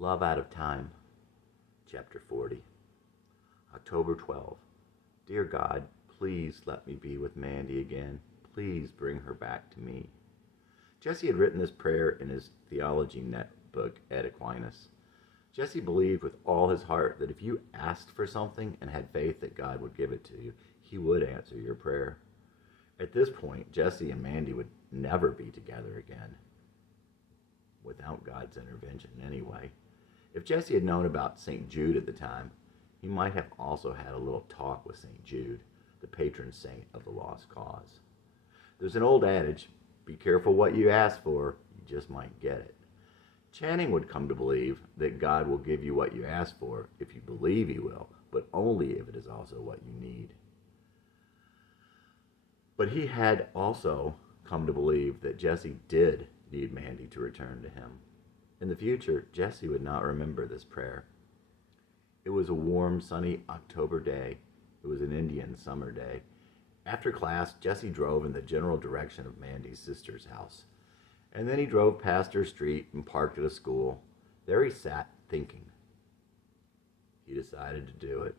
Love Out of Time, Chapter 40, October 12. Dear God, please let me be with Mandy again. Please bring her back to me. Jesse had written this prayer in his theology notebook at Aquinas. Jesse believed with all his heart that if you asked for something and had faith that God would give it to you, he would answer your prayer. At this point, Jesse and Mandy would never be together again. Without God's intervention, anyway. If Jesse had known about St. Jude at the time, he might have also had a little talk with St. Jude, the patron saint of the lost cause. There's an old adage, be careful what you ask for, you just might get it. Channing would come to believe that God will give you what you ask for if you believe he will, but only if it is also what you need. But he had also come to believe that Jesse did need Mandy to return to him. In the future, Jesse would not remember this prayer. It was a warm, sunny October day. It was an Indian summer day. After class, Jesse drove in the general direction of Mandy's sister's house. And then he drove past her street and parked at a school. There he sat, thinking. He decided to do it.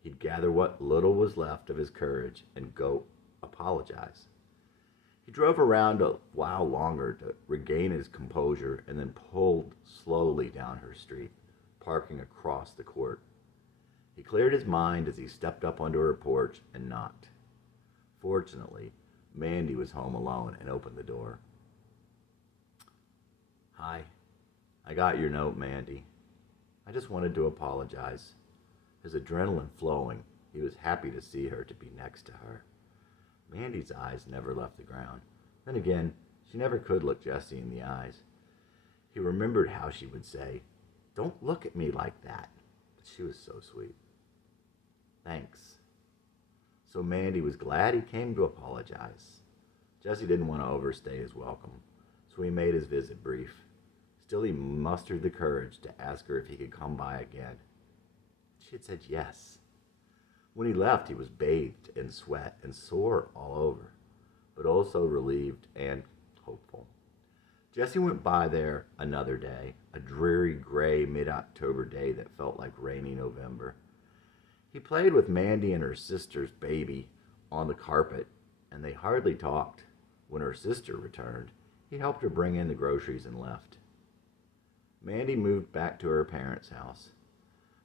He'd gather what little was left of his courage and go apologize. He drove around a while longer to regain his composure and then pulled slowly down her street, parking across the court. He cleared his mind as he stepped up onto her porch and knocked. Fortunately, Mandy was home alone and opened the door. Hi, I got your note, Mandy. I just wanted to apologize. His adrenaline flowing, he was happy to see her, to be next to her. Mandy's eyes never left the ground. Then again, she never could look Jesse in the eyes. He remembered how she would say, "Don't look at me like that." But she was so sweet. Thanks. So Mandy was glad he came to apologize. Jesse didn't want to overstay his welcome, so he made his visit brief. Still, he mustered the courage to ask her if he could come by again. She had said yes. When he left, he was bathed in sweat and sore all over, but also relieved and hopeful. Jesse went by there another day, a dreary, gray, mid-October day that felt like rainy November. He played with Mandy and her sister's baby on the carpet, and they hardly talked. When her sister returned, he helped her bring in the groceries and left. Mandy moved back to her parents' house.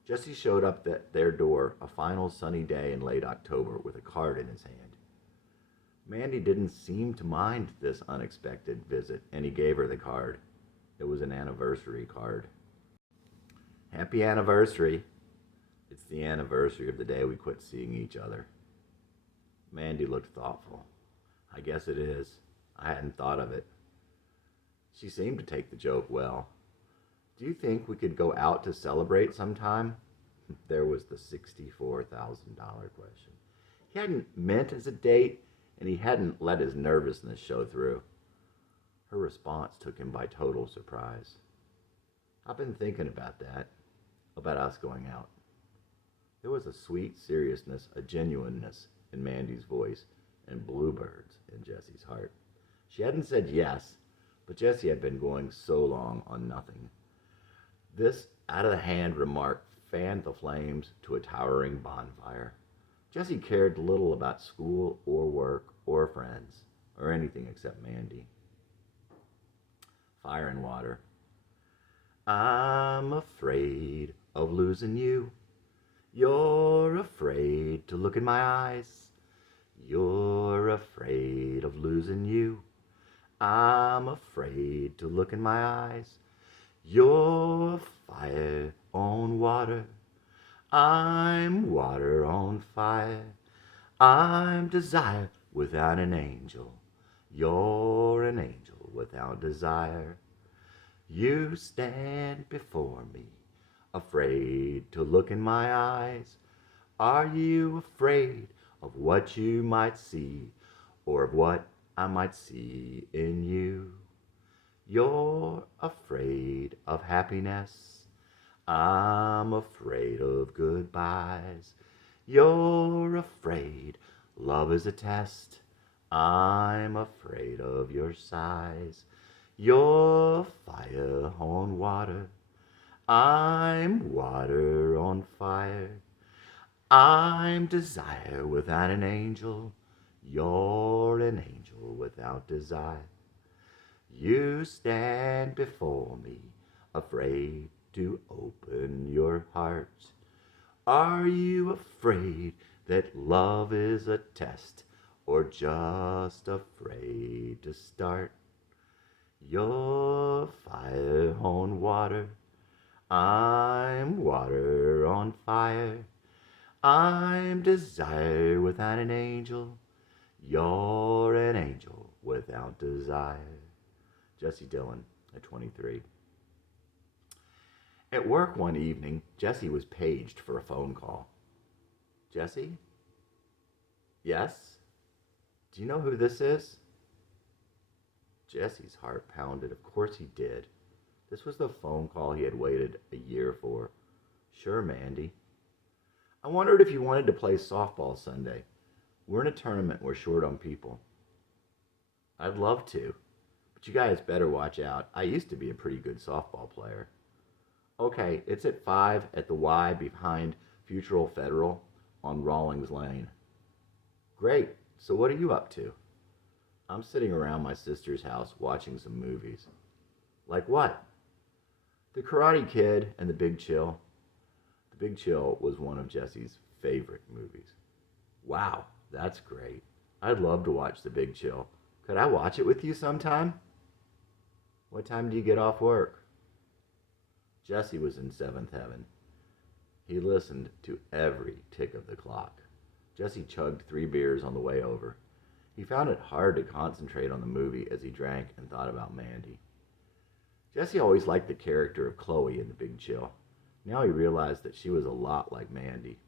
Jesse showed up at their door a final sunny day in late October with a card in his hand. Mandy didn't seem to mind this unexpected visit, and he gave her the card. It was an anniversary card. Happy anniversary. It's the anniversary of the day we quit seeing each other. Mandy looked thoughtful. I guess it is. I hadn't thought of it. She seemed to take the joke well. Do you think we could go out to celebrate sometime? There was the $64,000 question. He hadn't meant as a date, and he hadn't let his nervousness show through. Her response took him by total surprise. I've been thinking about that, about us going out. There was a sweet seriousness, a genuineness in Mandy's voice, and bluebirds in Jesse's heart. She hadn't said yes, but Jesse had been going so long on nothing. This out-of-the-hand remark fanned the flames to a towering bonfire. Jesse cared little about school or work or friends or anything except Mandy. Fire and water. I'm afraid of losing you. You're afraid to look in my eyes. You're afraid of losing you. I'm afraid to look in my eyes. You're fire on water. I'm water on fire. I'm desire without an angel. You're an angel without desire. You stand before me, afraid to look in my eyes. Are you afraid of what you might see, or of what I might see in you? You're afraid of happiness. I'm afraid of goodbyes. You're afraid love is a test. I'm afraid of your sighs. You're fire on water. I'm water on fire. I'm desire without an angel. You're an angel without desire. You stand before me, afraid to open your heart. Are you afraid that love is a test, or just afraid to start? You're fire on water. I'm water on fire. I'm desire without an angel. You're an angel without desire. Jesse Dillon at 23. At work one evening, Jesse was paged for a phone call. Jesse? Yes? Do you know who this is? Jesse's heart pounded. Of course he did. This was the phone call he had waited a year for. Sure, Mandy. I wondered if you wanted to play softball Sunday. We're in a tournament. We're short on people. I'd love to, but you guys better watch out. I used to be a pretty good softball player. Okay, it's at 5 at the Y behind Futural Federal on Rawlings Lane. Great. So what are you up to? I'm sitting around my sister's house watching some movies. Like what? The Karate Kid and The Big Chill. The Big Chill was one of Jesse's favorite movies. Wow, that's great. I'd love to watch The Big Chill. Could I watch it with you sometime? What time do you get off work? Jesse was in seventh heaven. He listened to every tick of the clock. Jesse chugged 3 beers on the way over. He found it hard to concentrate on the movie as he drank and thought about Mandy. Jesse always liked the character of Chloe in The Big Chill. Now he realized that she was a lot like Mandy.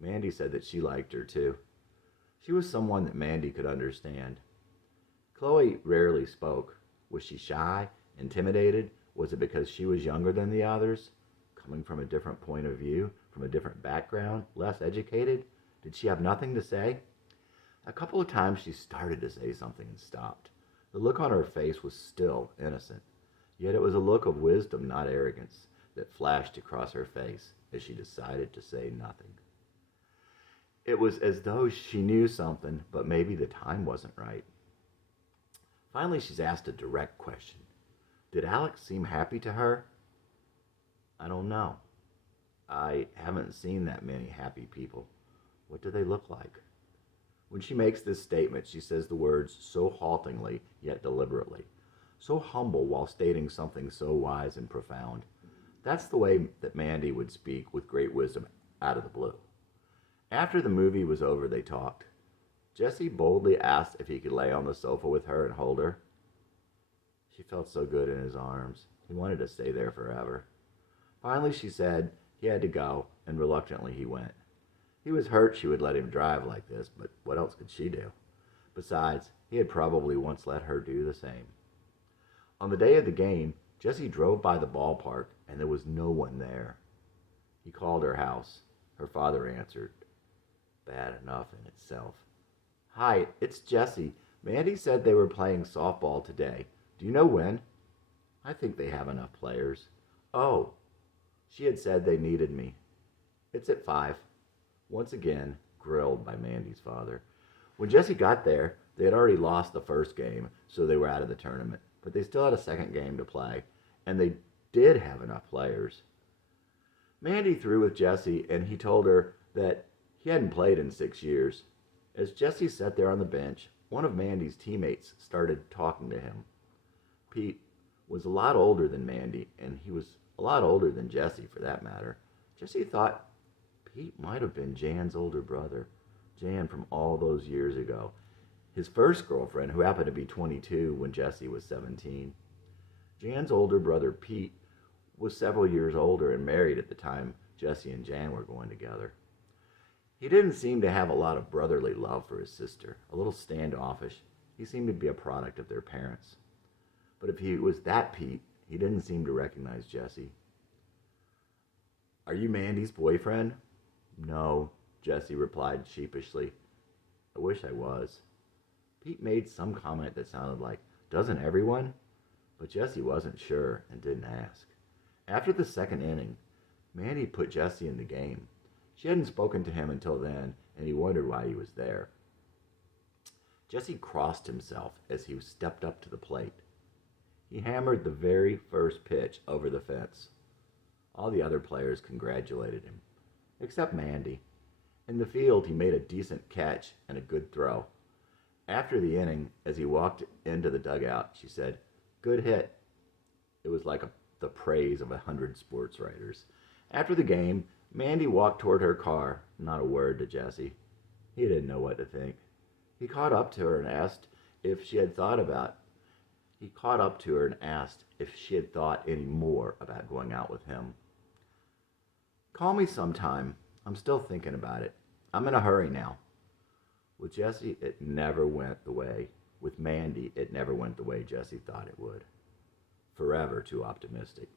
Mandy said that she liked her too. She was someone that Mandy could understand. Chloe rarely spoke. Was she shy, intimidated? Was it because she was younger than the others? Coming from a different point of view, from a different background, less educated? Did she have nothing to say? A couple of times she started to say something and stopped. The look on her face was still innocent. Yet it was a look of wisdom, not arrogance, that flashed across her face as she decided to say nothing. It was as though she knew something, but maybe the time wasn't right. Finally, she's asked a direct question. Did Alex seem happy to her? I don't know. I haven't seen that many happy people. What do they look like? When she makes this statement, she says the words so haltingly, yet deliberately. So humble while stating something so wise and profound. That's the way that Mandy would speak with great wisdom out of the blue. After the movie was over, they talked. Jesse boldly asked if he could lay on the sofa with her and hold her. She felt so good in his arms. He wanted to stay there forever. Finally, she said he had to go, and reluctantly he went. He was hurt she would let him drive like this, but what else could she do? Besides, he had probably once let her do the same. On the day of the game, Jesse drove by the ballpark, and there was no one there. He called her house. Her father answered. Bad enough in itself. Hi, it's Jesse. Mandy said they were playing softball today. Do you know when? I think they have enough players. Oh, she had said they needed me. It's at 5. Once again, grilled by Mandy's father. When Jesse got there, they had already lost the first game, so they were out of the tournament. But they still had a second game to play, and they did have enough players. Mandy threw with Jesse, and he told her that he hadn't played in 6 years. As Jesse sat there on the bench, one of Mandy's teammates started talking to him. Pete was a lot older than Mandy, and he was a lot older than Jesse, for that matter. Jesse thought Pete might have been Jan's older brother, Jan from all those years ago. His first girlfriend, who happened to be 22 when Jesse was 17. Jan's older brother, Pete, was several years older and married at the time Jesse and Jan were going together. He didn't seem to have a lot of brotherly love for his sister, a little standoffish. He seemed to be a product of their parents. But if he was that Pete, he didn't seem to recognize Jesse. Are you Mandy's boyfriend? No, Jesse replied sheepishly. I wish I was. Pete made some comment that sounded like, doesn't everyone? But Jesse wasn't sure and didn't ask. After the second inning, Mandy put Jesse in the game. She hadn't spoken to him until then, and he wondered why he was there. Jesse crossed himself as he stepped up to the plate. He hammered the very first pitch over the fence. All the other players congratulated him, except Mandy. In the field, he made a decent catch and a good throw. After the inning, as he walked into the dugout, she said, "Good hit." It was like the praise of 100 sports writers. After the game, Mandy walked toward her car, not a word to Jesse. He didn't know what to think. He caught up to her and asked if she had thought any more about going out with him. "Call me sometime. I'm still thinking about it. I'm in a hurry now." With Jesse, it never went the way. With Mandy, it never went the way Jesse thought it would. Forever too optimistic.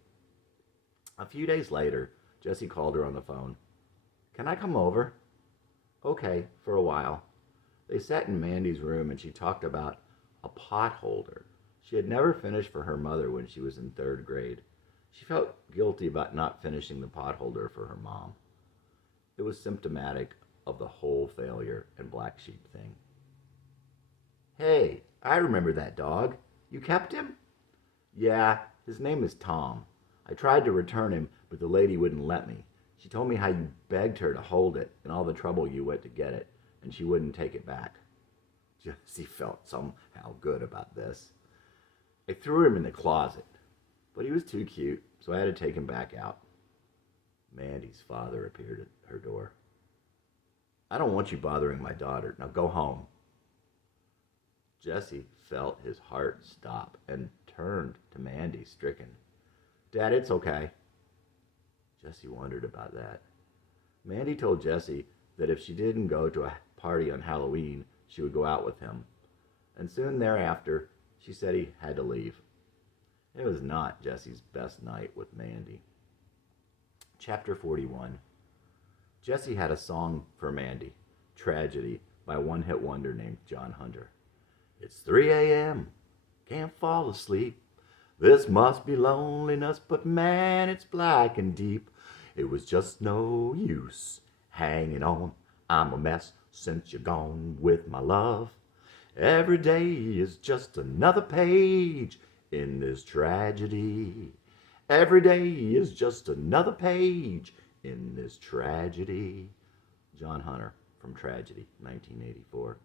A few days later, Jesse called her on the phone. "Can I come over?" "Okay, for a while." They sat in Mandy's room and she talked about a pot holder she had never finished for her mother when she was in 3rd grade. She felt guilty about not finishing the pot holder for her mom. It was symptomatic of the whole failure and black sheep thing. "Hey, I remember that dog. You kept him?" "Yeah, his name is Tom. I tried to return him, but the lady wouldn't let me. She told me how you begged her to hold it and all the trouble you went to get it, and she wouldn't take it back." Jesse felt somehow good about this. "I threw him in the closet, but he was too cute, so I had to take him back out." Mandy's father appeared at her door. "I don't want you bothering my daughter. Now go home." Jesse felt his heart stop and turned to Mandy, stricken. "Dad, it's okay." Jesse wondered about that. Mandy told Jesse that if she didn't go to a party on Halloween, she would go out with him. And soon thereafter, she said he had to leave. It was not Jesse's best night with Mandy. Chapter 41. Jesse had a song for Mandy, Tragedy, by a one-hit wonder named John Hunter. "It's 3 a.m., can't fall asleep. This must be loneliness, but man, it's black and deep. It was just no use hanging on. I'm a mess since you're gone with my love. Every day is just another page in this tragedy. Every day is just another page in this tragedy." John Hunter from Tragedy, 1984.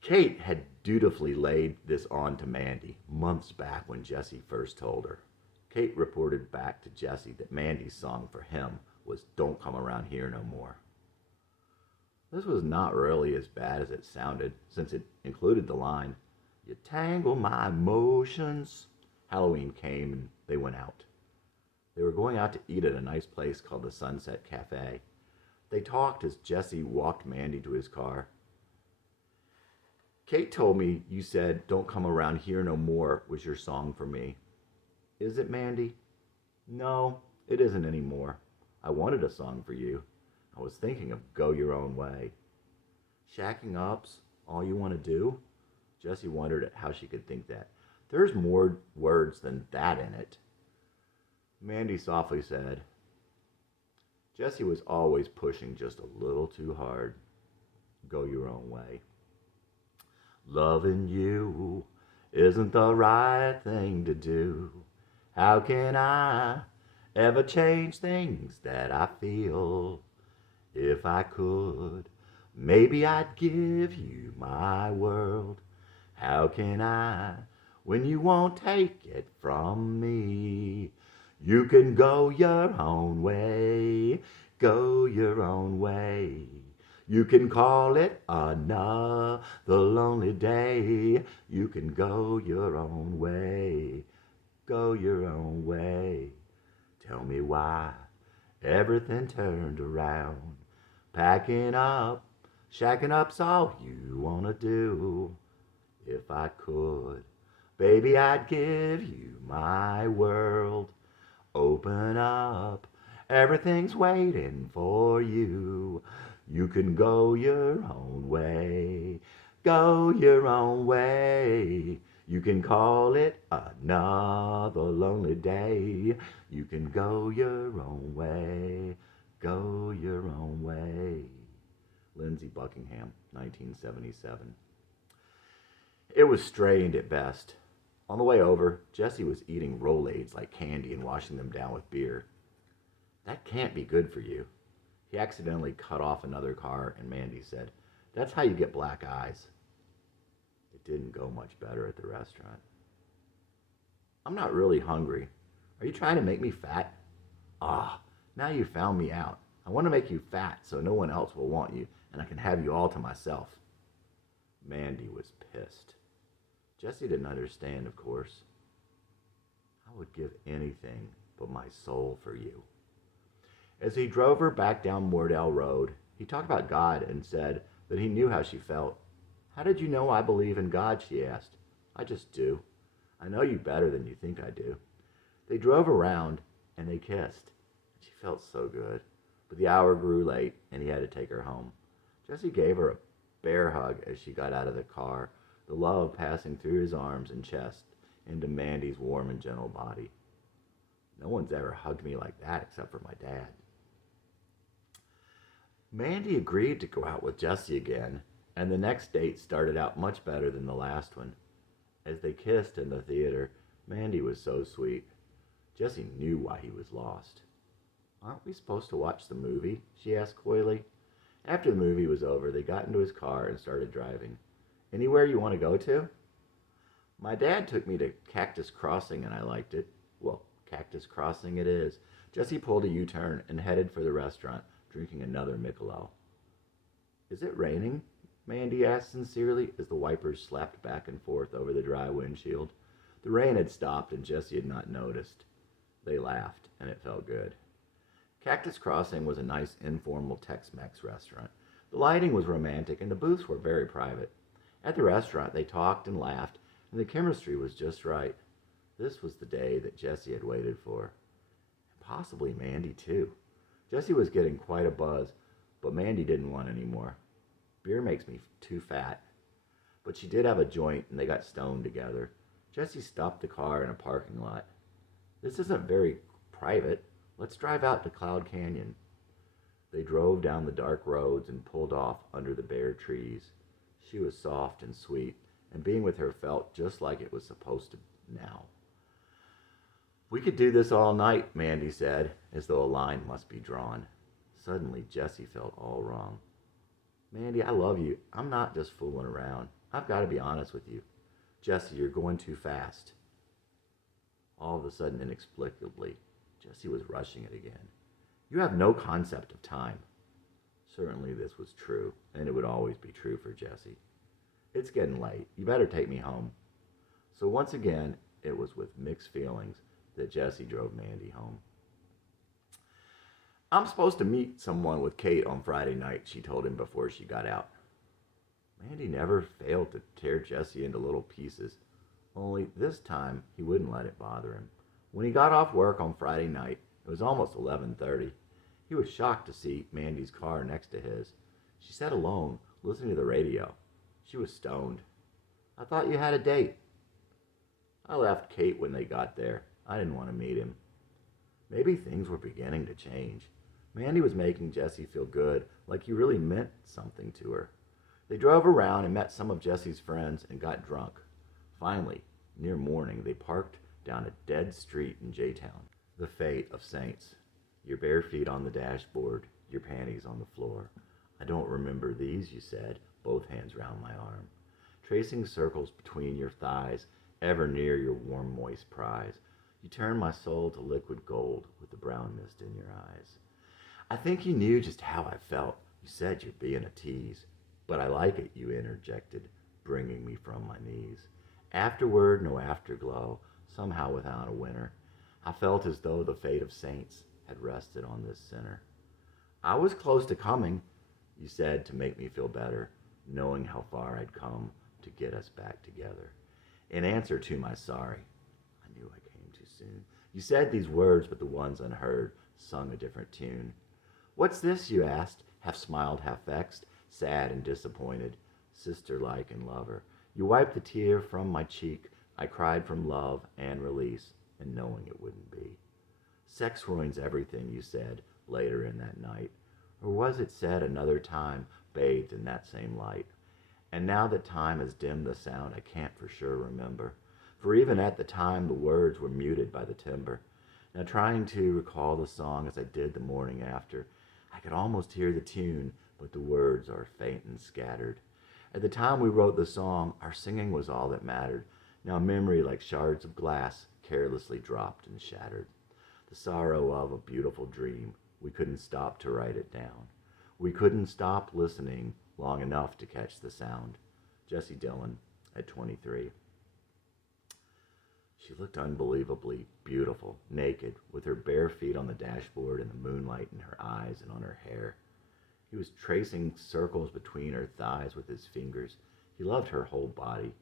Kate had dutifully laid this on to Mandy months back when Jesse first told her. Kate reported back to Jesse that Mandy's song for him was "Don't Come Around Here No More." This was not really as bad as it sounded, since it included the line, "You tangle my emotions." Halloween came and they went out. They were going out to eat at a nice place called the Sunset Cafe. They talked as Jesse walked Mandy to his car. "Kate told me you said 'Don't Come Around Here No More' was your song for me. Is it, Mandy?" "No, it isn't anymore. I wanted a song for you. I was thinking of 'Go Your Own Way.'" "Shacking up's all you want to do?" Jessie wondered at how she could think that. "There's more words than that in it." Mandy softly said, "Jessie was always pushing just a little too hard. Go your own way. Loving you isn't the right thing to do. How can I ever change things that I feel? If I could, maybe I'd give you my world. How can I, when you won't take it from me? You can go your own way, go your own way. You can call it another lonely day. You can go your own way, go your own way. Tell me why everything turned around. Packing up, shacking up's all you wanna do. If I could, baby, I'd give you my world. Open up, everything's waiting for you. You can go your own way, go your own way. You can call it another lonely day. You can go your own way. Go your own way. Lindsey Buckingham, 1977. It was strained at best. On the way over, Jesse was eating Rolaids like candy and washing them down with beer. That can't be good for you. He accidentally cut off another car, and Mandy said, "That's how you get black eyes." It didn't go much better at the restaurant. "I'm not really hungry. Are you trying to make me fat?" "Ah, now you found me out. I want to make you fat so no one else will want you, and I can have you all to myself." Mandy was pissed. Jesse didn't understand, of course. "I would give anything but my soul for you." As he drove her back down Mordell Road, he talked about God and said that he knew how she felt. "How did you know I believe in God?" she asked. "I just do. I know you better than you think I do." They drove around and they kissed. She felt so good. But the hour grew late and he had to take her home. Jesse gave her a bear hug as she got out of the car, the love passing through his arms and chest into Mandy's warm and gentle body. No one's ever hugged me like that except for my dad. Mandy agreed to go out with Jesse again, and the next date started out much better than the last one. As they kissed in the theater, Mandy was so sweet. Jesse knew why he was lost. "Aren't we supposed to watch the movie?" she asked coyly. After the movie was over, they got into his car and started driving. "Anywhere you want to go to?" "My dad took me to Cactus Crossing and I liked it." "Well, Cactus Crossing it is." Jesse pulled a U-turn and headed for the restaurant, drinking another Michelob. "Is it raining?" Mandy asked sincerely as the wipers slapped back and forth over the dry windshield. The rain had stopped and Jesse had not noticed. They laughed, and it felt good. Cactus Crossing was a nice informal Tex-Mex restaurant. The lighting was romantic and the booths were very private. At the restaurant, they talked and laughed, and the chemistry was just right. This was the day that Jesse had waited for. And possibly Mandy, too. Jesse was getting quite a buzz, but Mandy didn't want any more. "Beer makes me too fat." But she did have a joint, and they got stoned together. Jesse stopped the car in a parking lot. "This isn't very private. Let's drive out to Cloud Canyon." They drove down the dark roads and pulled off under the bare trees. She was soft and sweet, and being with her felt just like it was supposed to now. "We could do this all night," Mandy said, as though a line must be drawn. Suddenly, Jesse felt all wrong. "Mandy, I love you. I'm not just fooling around. I've got to be honest with you." "Jesse, you're going too fast." All of a sudden, inexplicably, Jesse was rushing it again. "You have no concept of time." Certainly this was true, and it would always be true for Jesse. "It's getting late. You better take me home." So once again, it was with mixed feelings that Jesse drove Mandy home. "I'm supposed to meet someone with Kate on Friday night," she told him before she got out. Mandy never failed to tear Jesse into little pieces, only this time he wouldn't let it bother him. When he got off work on Friday night, it was almost 11:30. He was shocked to see Mandy's car next to his. She sat alone, listening to the radio. She was stoned. "I thought you had a date." "I left Kate when they got there. I didn't want to meet him." Maybe things were beginning to change. Mandy was making Jesse feel good, like he really meant something to her. They drove around and met some of Jesse's friends and got drunk. Finally, near morning, they parked down a dead street in J-Town. The fate of saints. Your bare feet on the dashboard, your panties on the floor. "I don't remember these," you said, both hands round my arm. Tracing circles between your thighs, ever near your warm, moist prize. You turned my soul to liquid gold with the brown mist in your eyes. "I think you knew just how I felt. You said you're being a tease. But I like it," you interjected, bringing me from my knees. Afterward, no afterglow, somehow without a winner. I felt as though the fate of saints had rested on this sinner. "I was close to coming," you said to make me feel better, knowing how far I'd come to get us back together. In answer to my sorry, I knew I came too soon. You said these words, but the ones unheard sung a different tune. "What's this?" you asked, half smiled, half vexed, sad and disappointed, sister-like and lover. You wiped the tear from my cheek, I cried from love and release and knowing it wouldn't be. Sex ruins everything, you said later in that night. Or was it said another time, bathed in that same light? And now that time has dimmed the sound, I can't for sure remember. For even at the time, the words were muted by the timbre. Now, trying to recall the song as I did the morning after, I could almost hear the tune, but the words are faint and scattered. At the time we wrote the song, our singing was all that mattered. Now, memory, like shards of glass, carelessly dropped and shattered. The sorrow of a beautiful dream, we couldn't stop to write it down. We couldn't stop listening long enough to catch the sound. Jessie Dillon at 23. She looked unbelievably beautiful, naked, with her bare feet on the dashboard and the moonlight in her eyes and on her hair. He was tracing circles between her thighs with his fingers. He loved her whole body.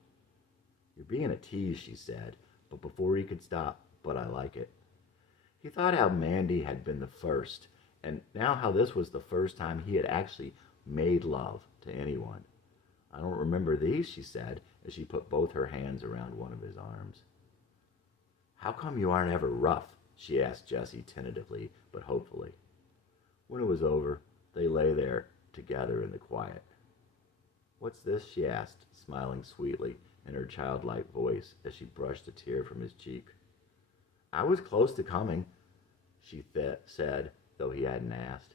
You're being a tease, she said, but before he could stop, but I like it. He thought how Mandy had been the first, and now how this was the first time he had actually made love to anyone. I don't remember these, she said, as she put both her hands around one of his arms. How come you aren't ever rough? She asked Jessie tentatively, but hopefully. When it was over, they lay there together in the quiet. What's this? She asked, smiling sweetly in her childlike voice as she brushed a tear from his cheek. I was close to coming, she said, though he hadn't asked.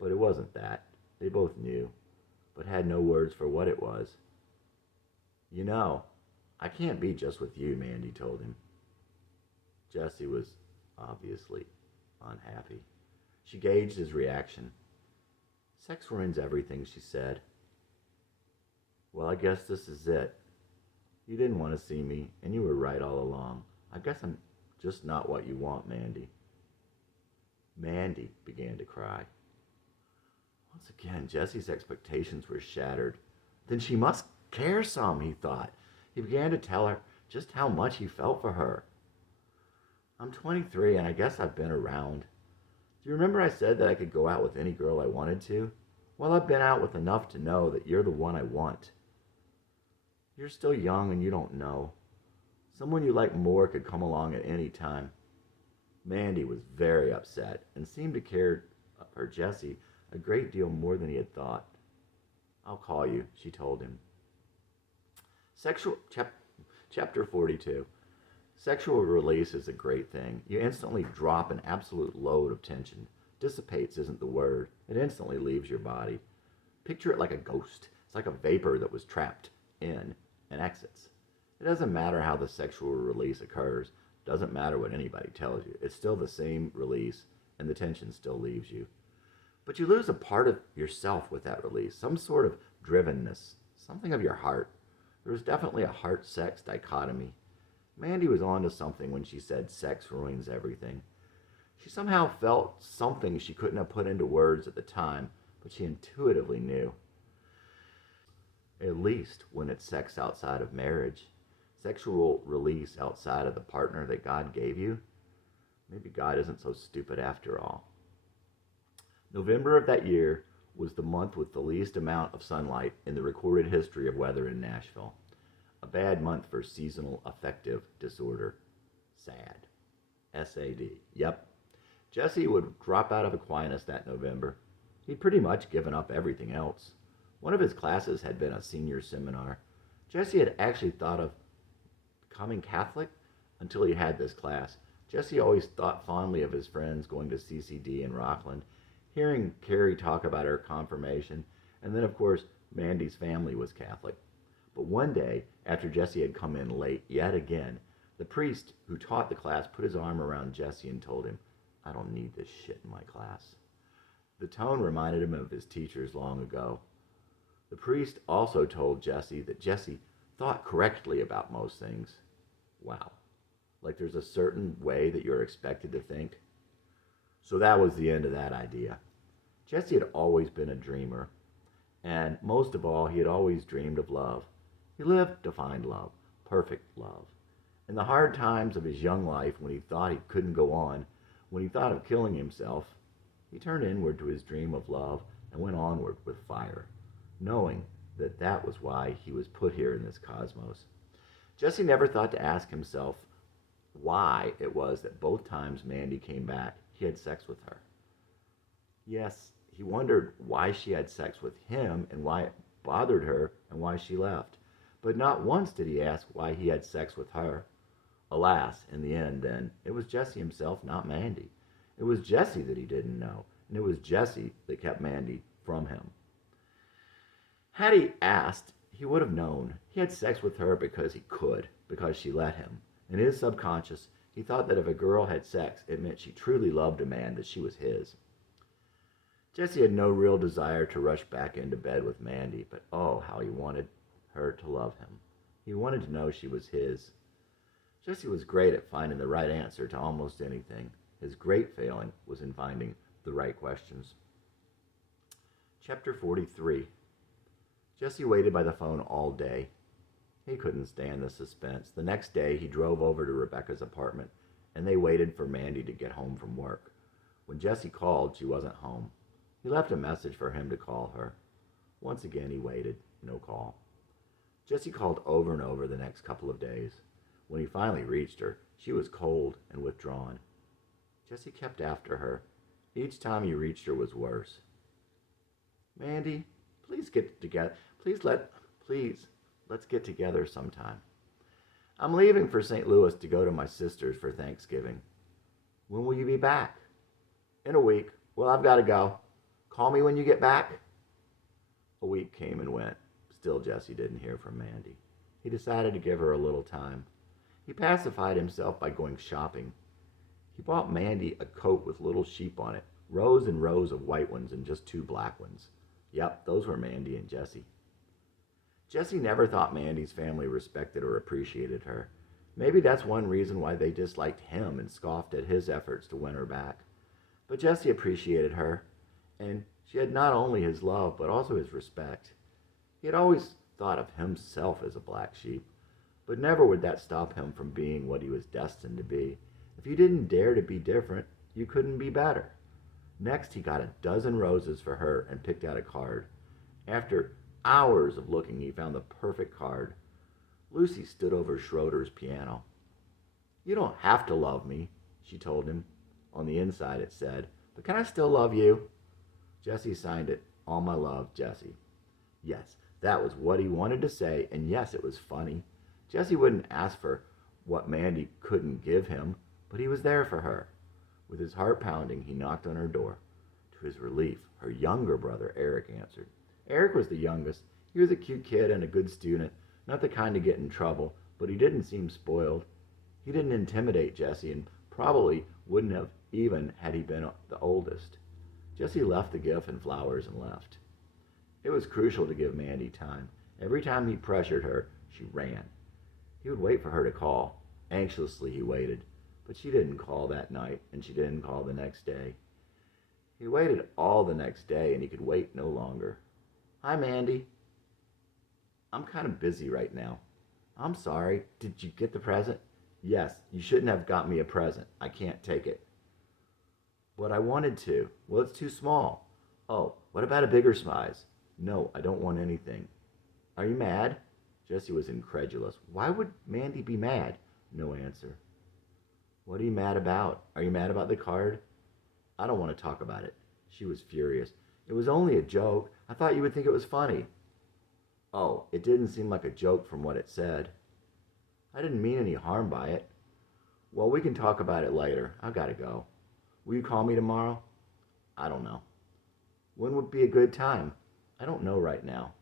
But it wasn't that. They both knew, but had no words for what it was. You know, I can't be just with you, Mandy told him. Jessie was obviously unhappy. She gauged his reaction. Sex ruins everything, she said. Well, I guess this is it. You didn't want to see me, and you were right all along. I guess I'm just not what you want, Mandy. Mandy began to cry. Once again, Jessie's expectations were shattered. Then she must care some, he thought. He began to tell her just how much he felt for her. I'm 23, and I guess I've been around. Do you remember I said that I could go out with any girl I wanted to? Well, I've been out with enough to know that you're the one I want. You're still young and you don't know. Someone you like more could come along at any time. Mandy was very upset and seemed to care for Jessie a great deal more than he had thought. I'll call you, she told him. Chapter 42. Sexual release is a great thing. You instantly drop an absolute load of tension. Dissipates isn't the word. It instantly leaves your body. Picture it like a ghost. It's like a vapor that was trapped in and exits. It doesn't matter how the sexual release occurs. Doesn't matter what anybody tells you. It's still the same release, and the tension still leaves you. But you lose a part of yourself with that release, some sort of drivenness, something of your heart. There was definitely a heart-sex dichotomy. Mandy was on to something when she said sex ruins everything. She somehow felt something she couldn't have put into words at the time, but she intuitively knew. At least when it's sex outside of marriage, sexual release outside of the partner that God gave you, maybe God isn't so stupid after all. November of that year was the month with the least amount of sunlight in the recorded history of weather in Nashville. A bad month for seasonal affective disorder. SAD. S-A-D. Yep. Jessie would drop out of Aquinas that November. He'd pretty much given up everything else. One of his classes had been a senior seminar. Jessie had actually thought of becoming Catholic until he had this class. Jessie always thought fondly of his friends going to CCD in Rockland, hearing Carrie talk about her confirmation, and then, of course, Mandy's family was Catholic. But one day, after Jessie had come in late yet again, the priest who taught the class put his arm around Jessie and told him, I don't need this shit in my class. The tone reminded him of his teachers long ago. The priest also told Jessie that Jessie thought correctly about most things. Wow. Like there's a certain way that you're expected to think. So that was the end of that idea. Jessie had always been a dreamer. And most of all, he had always dreamed of love. He lived to find love, perfect love. In the hard times of his young life, when he thought he couldn't go on, when he thought of killing himself, he turned inward to his dream of love and went onward with fire, knowing that that was why he was put here in this cosmos. Jesse never thought to ask himself why it was that both times Mandy came back, he had sex with her. Yes, he wondered why she had sex with him and why it bothered her and why she left. But not once did he ask why he had sex with her. Alas, in the end, then, it was Jesse himself, not Mandy. It was Jesse that he didn't know, and it was Jesse that kept Mandy from him. Had he asked, he would have known. He had sex with her because he could, because she let him. In his subconscious, he thought that if a girl had sex, it meant she truly loved a man, that she was his. Jesse had no real desire to rush back into bed with Mandy, but oh, how he wanted her to love him. He wanted to know she was his. Jesse was great at finding the right answer to almost anything. His great failing was in finding the right questions. Chapter 43. Jesse waited by the phone all day. He couldn't stand the suspense. The next day, he drove over to Rebecca's apartment, and they waited for Mandy to get home from work. When Jesse called, she wasn't home. He left a message for him to call her. Once again, he waited. No call. Jesse called over and over the next couple of days. When he finally reached her, she was cold and withdrawn. Jesse kept after her. Each time he reached her was worse. Mandy, please get together. Let's get together sometime. I'm leaving for St. Louis to go to my sister's for Thanksgiving. When will you be back? In a week. Well, I've got to go. Call me when you get back. A week came and went. Still, Jesse didn't hear from Mandy. He decided to give her a little time. He pacified himself by going shopping. He bought Mandy a coat with little sheep on it, rows and rows of white ones and just 2 black ones. Yep, those were Mandy and Jesse. Jesse never thought Mandy's family respected or appreciated her. Maybe that's one reason why they disliked him and scoffed at his efforts to win her back. But Jesse appreciated her, and she had not only his love, but also his respect. He had always thought of himself as a black sheep, but never would that stop him from being what he was destined to be. If you didn't dare to be different, you couldn't be better. Next, he got a dozen roses for her and picked out a card. After hours of looking, he found the perfect card. Lucy stood over Schroeder's piano. You don't have to love me, she told him. On the inside it said, but can I still love you? Jesse signed it, all my love, Jesse. Yes, that was what he wanted to say, and yes, it was funny. Jesse wouldn't ask for what Mandy couldn't give him, but he was there for her. With his heart pounding, he knocked on her door. To his relief, her younger brother, Eric, answered. Eric was the youngest. He was a cute kid and a good student, not the kind to get in trouble, but he didn't seem spoiled. He didn't intimidate Jesse and probably wouldn't have even had he been the oldest. Jesse left the gift and flowers and left. It was crucial to give Mandy time. Every time he pressured her, she ran. He would wait for her to call. Anxiously he waited, but she didn't call that night, and she didn't call the next day. He waited all the next day, and he could wait no longer. Hi, Mandy. I'm kind of busy right now. I'm sorry. Did you get the present? Yes, you shouldn't have got me a present. I can't take it. But I wanted to. Well, it's too small. Oh, what about a bigger size? No, I don't want anything. Are you mad? Jesse was incredulous. Why would Mandy be mad? No answer. What are you mad about? Are you mad about the card? I don't want to talk about it. She was furious. It was only a joke. I thought you would think it was funny. Oh, it didn't seem like a joke from what it said. I didn't mean any harm by it. Well, we can talk about it later. I've got to go. Will you call me tomorrow? I don't know. When would be a good time? I don't know right now.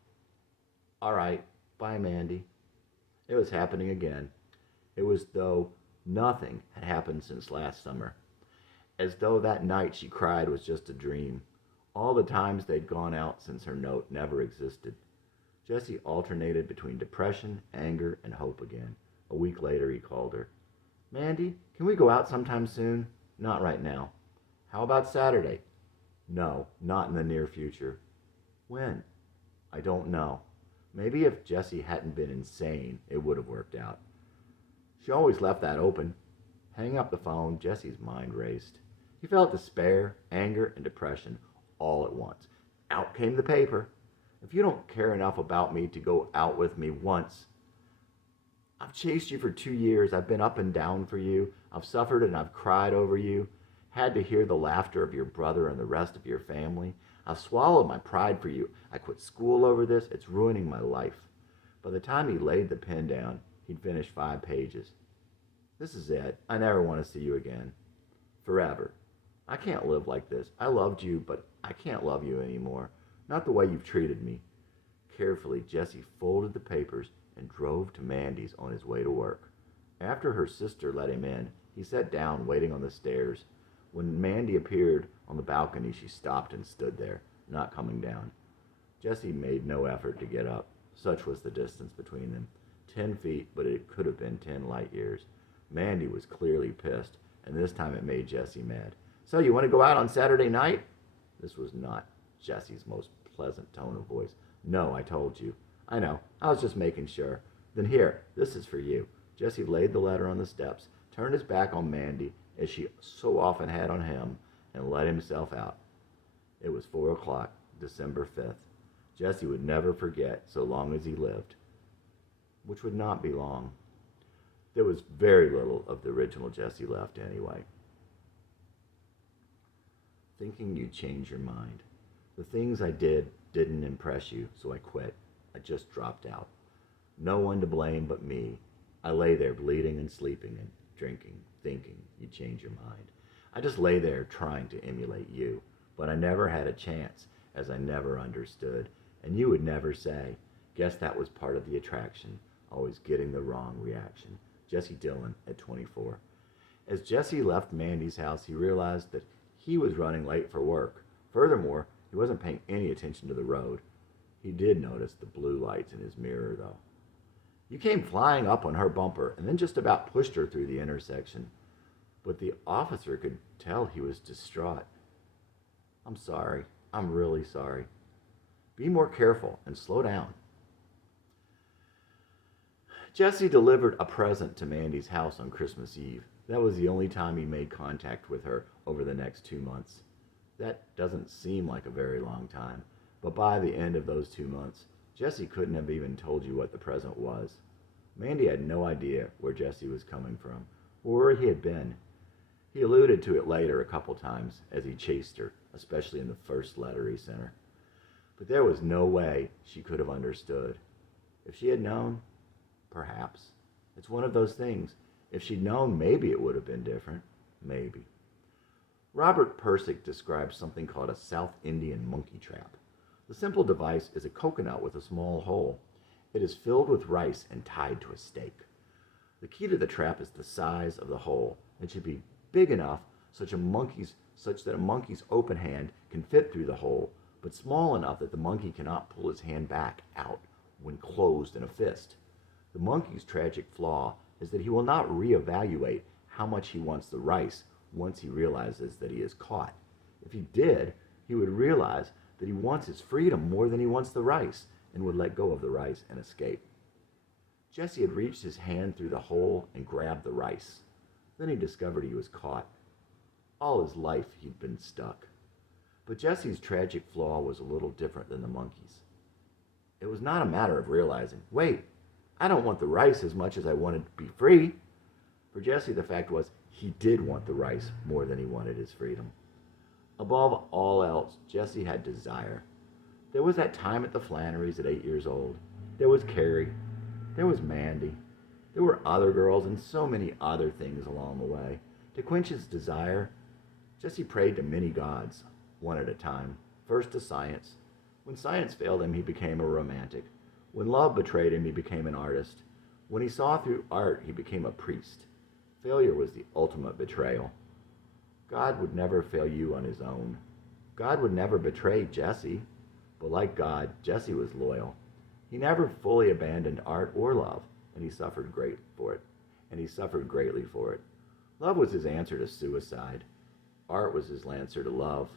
All right. Bye, Mandy. It was happening again. It was though nothing had happened since last summer. As though that night she cried was just a dream. All the times they'd gone out since her note never existed. Jesse alternated between depression, anger, and hope again. A week later, he called her. Mandy, can we go out sometime soon? Not right now. How about Saturday? No, not in the near future. When? I don't know. Maybe if Jesse hadn't been insane, it would have worked out. She always left that open. Hanging up the phone, Jesse's mind raced. He felt despair, anger, and depression all at once. Out came the paper. If you don't care enough about me to go out with me once, I've chased you for 2 years. I've been up and down for you. I've suffered and I've cried over you. Had to hear the laughter of your brother and the rest of your family. I've swallowed my pride for you. I quit school over this. It's ruining my life. By the time he laid the pen down, he'd finished 5 pages. This is it. I never want to see you again. Forever. I can't live like this. I loved you, but I can't love you anymore. Not the way you've treated me. Carefully, Jesse folded the papers and drove to Mandy's on his way to work. After her sister let him in, he sat down waiting on the stairs. When Mandy appeared on the balcony, she stopped and stood there, not coming down. Jesse made no effort to get up. Such was the distance between them. 10 feet, but it could have been 10 light years. Mandy was clearly pissed, and this time it made Jesse mad. So you want to go out on Saturday night? This was not Jesse's most pleasant tone of voice. No, I told you. I know. I was just making sure. Then here, this is for you. Jesse laid the letter on the steps, turned his back on Mandy, as she so often had on him, and let himself out. It was 4 o'clock, December 5th. Jesse would never forget so long as he lived, which would not be long. There was very little of the original Jesse left anyway. Thinking you'd change your mind. The things I did didn't impress you, so I quit. I just dropped out. No one to blame but me. I lay there bleeding and sleeping and drinking, thinking you'd change your mind. I just lay there trying to emulate you, but I never had a chance, as I never understood, and you would never say. Guess that was part of the attraction, always getting the wrong reaction. Jesse Dillon at 24. As Jesse left Mandy's house, he realized that he was running late for work. Furthermore, he wasn't paying any attention to the road. He did notice the blue lights in his mirror, though. You came flying up on her bumper and then just about pushed her through the intersection. But the officer could tell he was distraught. I'm sorry. I'm really sorry. Be more careful and slow down. Jesse delivered a present to Mandy's house on Christmas Eve. That was the only time he made contact with her over the next 2 months. That doesn't seem like a very long time, but by the end of those 2 months, Jesse couldn't have even told you what the present was. Mandy had no idea where Jesse was coming from, or where he had been. He alluded to it later a couple times as he chased her, especially in the first letter he sent her. But there was no way she could have understood. If she had known, perhaps. It's one of those things. If she'd known, maybe it would have been different. Maybe. Robert Persick describes something called a South Indian monkey trap. The simple device is a coconut with a small hole. It is filled with rice and tied to a stake. The key to the trap is the size of the hole. It should be big enough such that a monkey's open hand can fit through the hole, but small enough that the monkey cannot pull his hand back out when closed in a fist. The monkey's tragic flaw is that he will not reevaluate how much he wants the rice once he realizes that he is caught. If he did, he would realize that he wants his freedom more than he wants the rice, and would let go of the rice and escape. Jesse had reached his hand through the hole and grabbed the rice. Then he discovered he was caught. All his life he'd been stuck. But Jesse's tragic flaw was a little different than the monkey's. It was not a matter of realizing, wait, I don't want the rice as much as I wanted to be free. For Jesse, the fact was, he did want the rice more than he wanted his freedom. Above all else, Jesse had desire. There was that time at the Flannerys at 8 years old. There was Carrie. There was Mandy. There were other girls and so many other things along the way. To quench his desire, Jesse prayed to many gods, one at a time. First to science. When science failed him, he became a romantic. When love betrayed him, he became an artist. When he saw through art, he became a priest. Failure was the ultimate betrayal. God would never fail you on his own. God would never betray Jesse. But like God, Jesse was loyal. He never fully abandoned art or love, and he suffered greatly for it. Love was his answer to suicide. Art was his answer to love.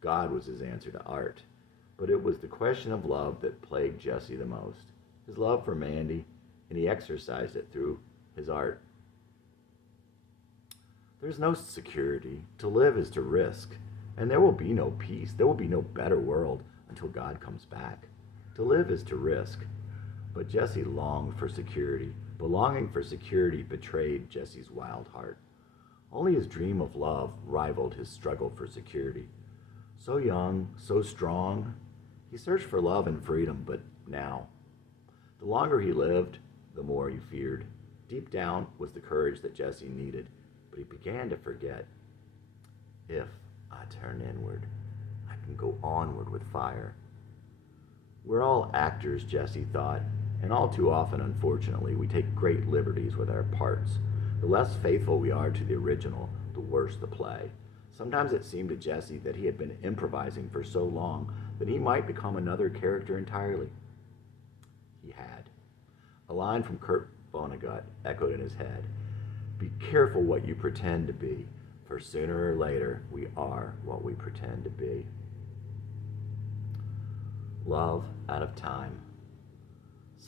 God was his answer to art. But it was the question of love that plagued Jesse the most. His love for Mandy, and he exercised it through his art. There's no security. To live is to risk. And there will be no peace. There will be no better world until God comes back. To live is to risk. But Jesse longed for security, but longing for security betrayed Jesse's wild heart. Only his dream of love rivaled his struggle for security. So young, so strong, he searched for love and freedom, but now, the longer he lived, the more he feared. Deep down was the courage that Jesse needed, but he began to forget. If I turn inward, I can go onward with fire. We're all actors, Jesse thought, and all too often, unfortunately, we take great liberties with our parts. The less faithful we are to the original, the worse the play. Sometimes it seemed to Jesse that he had been improvising for so long that he might become another character entirely. He had. A line from Kurt Vonnegut echoed in his head. Be careful what you pretend to be, for sooner or later we are what we pretend to be. Love out of time.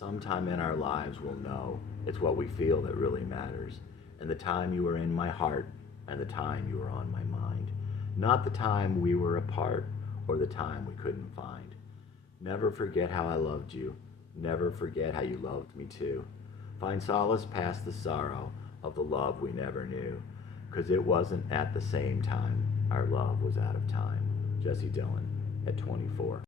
Sometime in our lives we'll know it's what we feel that really matters, and the time you were in my heart and the time you were on my mind, not the time we were apart or the time we couldn't find. Never forget how I loved you. Never forget how you loved me too. Find solace past the sorrow of the love we never knew, 'cause it wasn't at the same time our love was out of time. Jesse Dillon at 24.